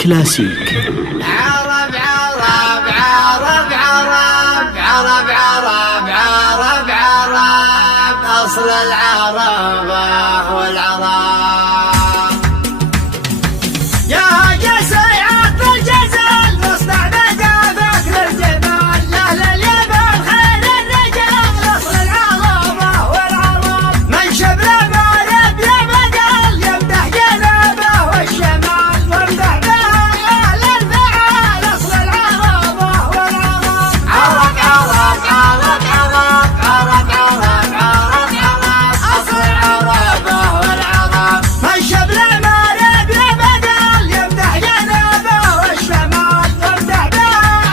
كلاسيك. عرب عرب عرب عرب عرب عرب عرب عرب أصل العرب والعرب يا جسيعة الجزل نصنع بدافك للجبال لأهل اليمن خير الرجال أصل العرب والعرب من شبل مارب يا بدل يمدح جنابه والشمال وامدح به أهل الفعال أصل العرب والعرب عرب عرب عرب عرب عرب عرب عرب عرب أصل العرب والعرب من شبل مارب يا بدل يمدح جنابه والشمال وامدح به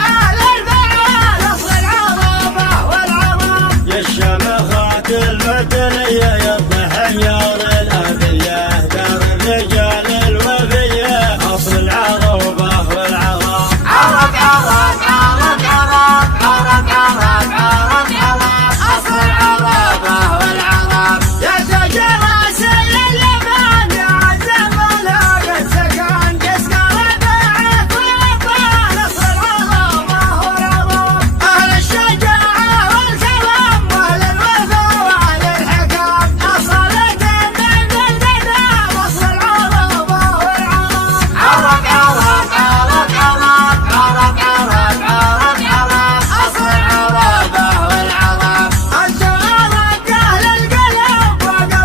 أهل الفعال أصل العرب والعرب يا الشمخات المدنية يا الضحيار الأبية دار الرجال الوفية أصل العرب والعرب عرب عرب عرب عرب عرب عرب عرب عرب أصل العرب والعرب يا تاج راسي اليمن يا عزم ولا قد سكن تسكر بعث وطال أصل العرب والعرب أهل الشجاعة والكرم وأهل الوفا وأهل الحكم أصالة من الندى أصل العرب والعرب عرب عرب عرب عرب عرب عرب عرب عرب أصل العرب والعرب أنت عرب أهل القلب وقلها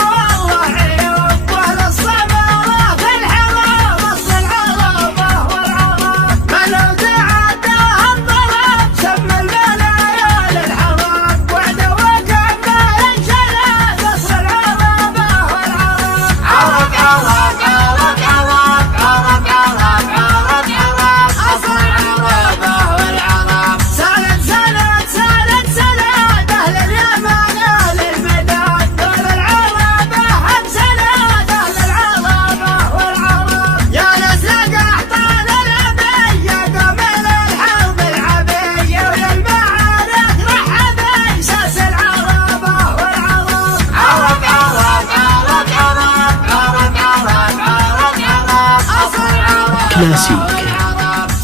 والله عيوب وأهل الصبر في الحرام أصل العرب والعرب من ابتعدها الضرب سم المنايا للحرام وعد وكمل انشلت أصل العرب والعرب عرب عرب عرب عرب عرب عرب عرب عرب أصل العرب والعرب سالت سالت سالت سالت أهل اليمن أهل المداد دول العرب هم سالت أهل العرب والعرب يا نسل قحطان الأبي يا قمل الحرب العبية وللمعارك رحبي ساس العرب والعرب عرب عرب عرب عرب عرب عرب عرب عرب أصل العرب كلاسيك.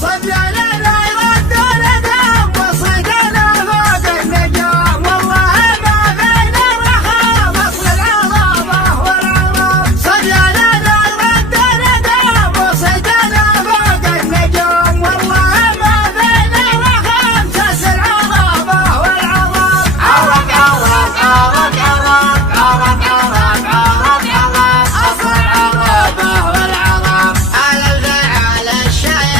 صدنا يرد الندم وصيدنا فوق النجوم والله ما بين الرخام أصل العرب والعرب صدنا يرد الندم وصيدنا فوق النجوم والله ما بين الرخام ساس العرب والعرب عرب عرب عرب عرب عرب عرب عرب عرب أصل العرب والعرب على الفعال الشايع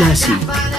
كلاسيك.